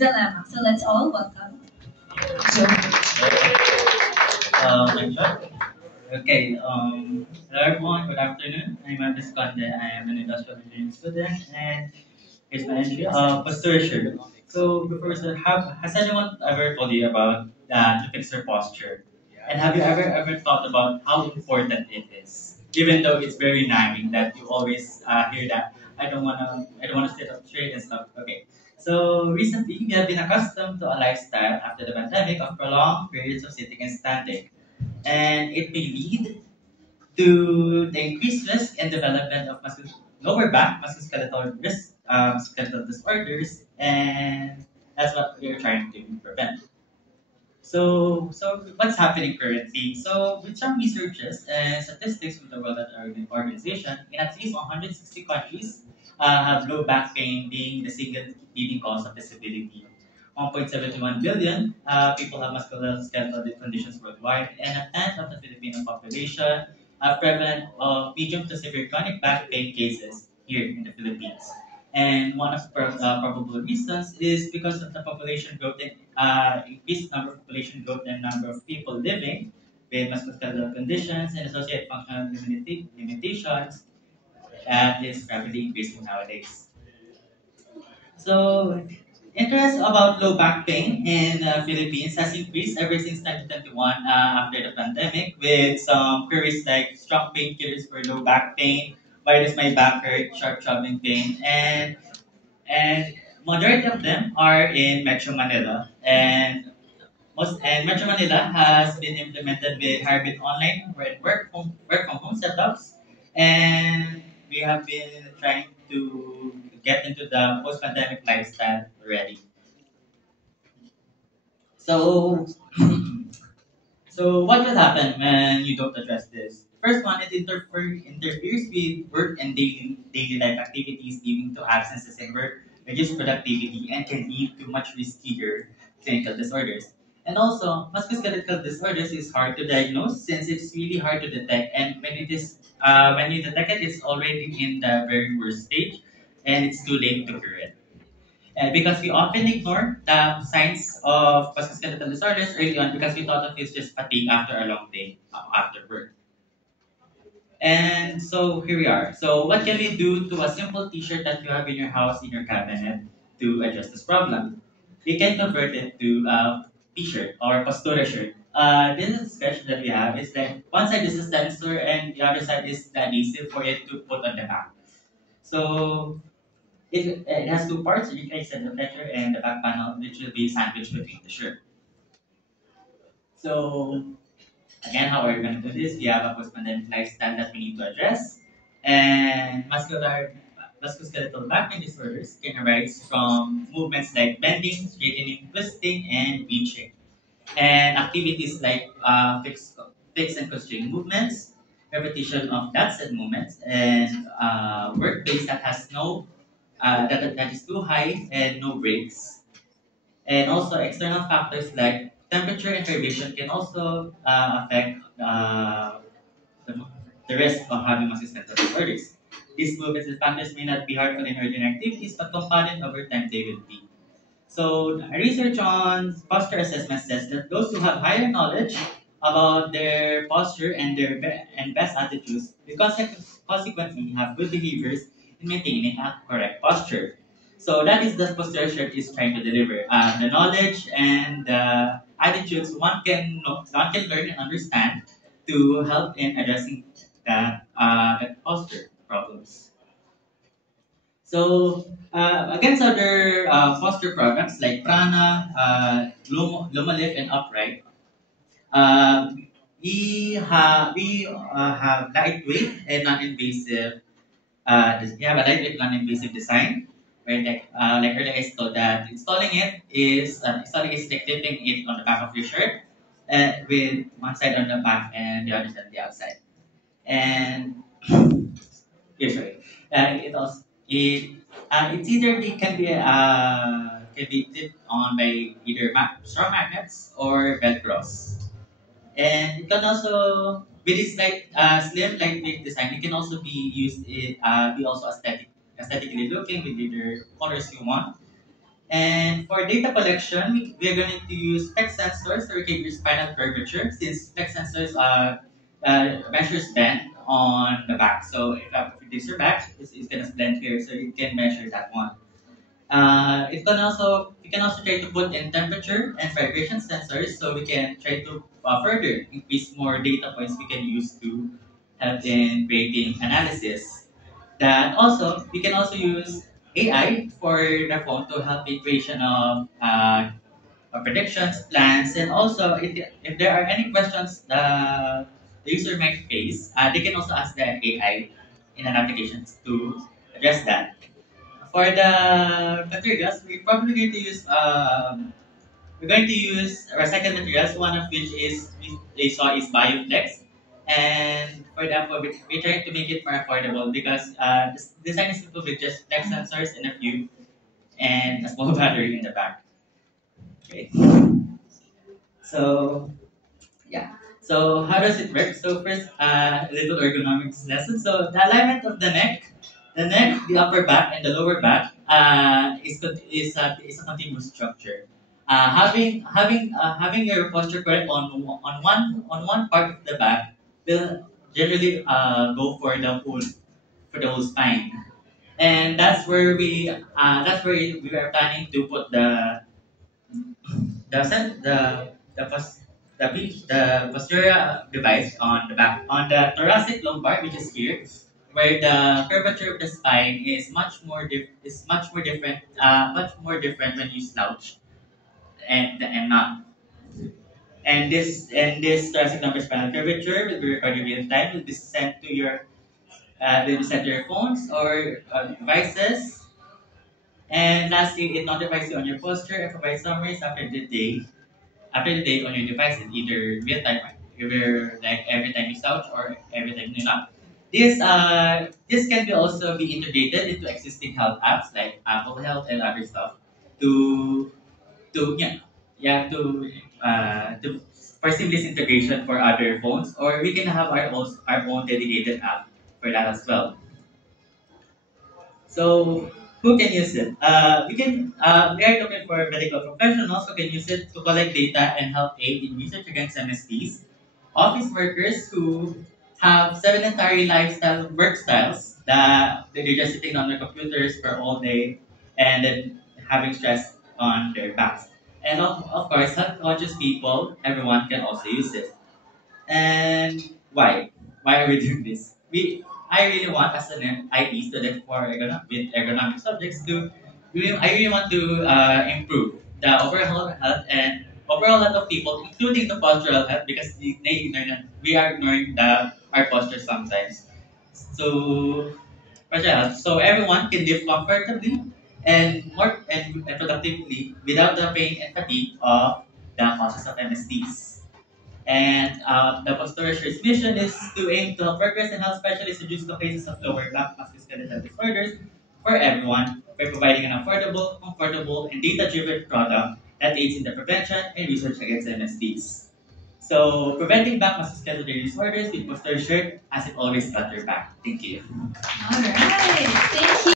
dilemma. So let's all welcome Joe. Sure. Okay, hello everyone, good afternoon. I'm Andres Conde. I am an industrial engineering student, and here's my entry. Pastor Richard. So, before we start, has anyone ever told you about to fix your posture? And have you ever thought about how important it is? Even though it's very nagging that you always hear that I don't wanna sit up straight and stuff. Okay. So recently we have been accustomed to a lifestyle after the pandemic of prolonged periods of sitting and standing, and it may lead to the increased risk and development of lower back musculoskeletal risk, skeletal disorders, and that's what we're trying to prevent. So what's happening currently? So with some researches and statistics from the World Health Organization, in at least 160 countries, have low back pain being the single leading cause of disability. 1.71 billion people have musculoskeletal conditions worldwide, and a tenth of the Filipino population are prevalent of medium to severe chronic back pain cases here in the Philippines. And one of the probable reasons is because of the population growth and increased number of population growth and number of people living with musculoskeletal conditions and associated functional limitations that is rapidly increasing nowadays. So, interest about low back pain in the Philippines has increased ever since 2021 after the pandemic, with some queries like strong painkillers for low back pain, why does my back hurt, sharp throbbing pain, and majority of them are in Metro Manila, and Metro Manila has been implemented with hybrid online work from home setups, and we have been trying to get into the post pandemic lifestyle already. So so what will happen when you don't address this? First one, it interferes with work and daily life activities, leading to absences in work, reduced productivity, and can lead to much riskier clinical disorders. And also, musculoskeletal disorders is hard to diagnose since it's really hard to detect. And when you detect it, it's already in the very worst stage, and it's too late to cure it. Because we often ignore the signs of musculoskeletal disorders early on because we thought of it's just fatigue after a long day after work. And so here we are. So what can we do to a simple t-shirt that you have in your house, in your cabinet, to address this problem? We can convert it to a t-shirt or postura shirt. This is the sketch that we have. It's like one side is a sensor and the other side is the adhesive for it to put on the back. So it has two parts, you can extend the fletcher and the back panel, which will be sandwiched between the shirt. So again, how are we going to do this? We have a post-pandemic lifestyle that we need to address, and musculoskeletal back pain disorders can arise from movements like bending, straightening, twisting, and reaching, and activities like fixed and constrained movements, repetition of that set movements, and workplace that has no that is too high and no breaks. And also external factors like temperature and vibration can also affect the, the risk of having musculoskeletal disorders. These movements and factors may not be harmful in ordinary activities, but compounded over time they will be. So research on posture assessment says that those who have higher knowledge about their posture and and best attitudes will consequently have good behaviors in maintaining a correct posture. So that is the posture shirt is trying to deliver. The knowledge and the attitudes one can learn and understand to help in addressing the posture problems. So against other foster programs like Prana, Lumalift, and Upright, uh, we have lightweight and non-invasive. We have a lightweight non-invasive design. Where like earlier I told that installing is like clipping it on the back of your shirt, with one side on the back and the other side on the outside. And usually. It also it's either can be clipped on by either strong magnets or velcros, and it can also with this slim lightweight design. It can also be also aesthetically looking with either colors you want, And for data collection, we're going to use PEC sensors to record your spinal curvature, since PEC sensors measures bend on the back. So if this your back, it's going to bend here, so you can measure that one. You can also try to put in temperature and vibration sensors, so we can try to further increase more data points we can use to help in creating analysis. That also we can also use AI for the phone to help in creation of predictions, plans, and also if there are any questions the user might face, they can also ask the AI in an application to address that. For the materials, we're going to use recycled materials. One of which is they saw is Bioflex, and for that, we're trying to make it more affordable because this design is simple with just flex sensors and a few and a small battery in the back. Okay, so yeah. So how does it work? So first, a little ergonomics lesson. So the alignment of the neck, the upper back, and the lower back is a continuous structure. Having your posture correct on one part of the back will generally go for the whole spine, and that's where we are planning to put the sen- the pos- the posterior device on the back on the thoracic lumbar, which is here, where the curvature of the spine is much more different, when you slouch and not. And this thoracic lumbar spinal curvature will be recorded real time. Will be sent to your phones or devices. And lastly, it notifies you on your posture and provides summaries after the day on your devices, either real time, either like every time you slouch or every time you not. This can be also be integrated into existing health apps like Apple Health and other stuff to to yeah yeah to for seamless integration for other phones, or we can have our own dedicated app for that as well. So who can use it? We are looking for medical professionals who can use it to collect data and help aid in research against MSTs. Office workers who have sedentary lifestyle work styles that they're just sitting on their computers for all day and then having stress on their backs. And of course, health conscious people, everyone can also use it. And why? Why are we doing this? I really want, as an IT student for with ergonomic subjects, I really want to improve the overall health and overall health of people, including the postural health, because we are ignoring our posture sometimes. So, postural health. So everyone can live comfortably and productively without the pain and fatigue of the causes of MSTs. And the Pastor's mission is to aim to help workers and health specialists reduce the cases of lower back musculoskeletal disorders for everyone by providing an affordable, comfortable, and data-driven product that aids in the prevention and research against MSTs. So, preventing back musculoskeletal disorders with Pastor Shirt as it always got your back. Thank you. All right. Thank you.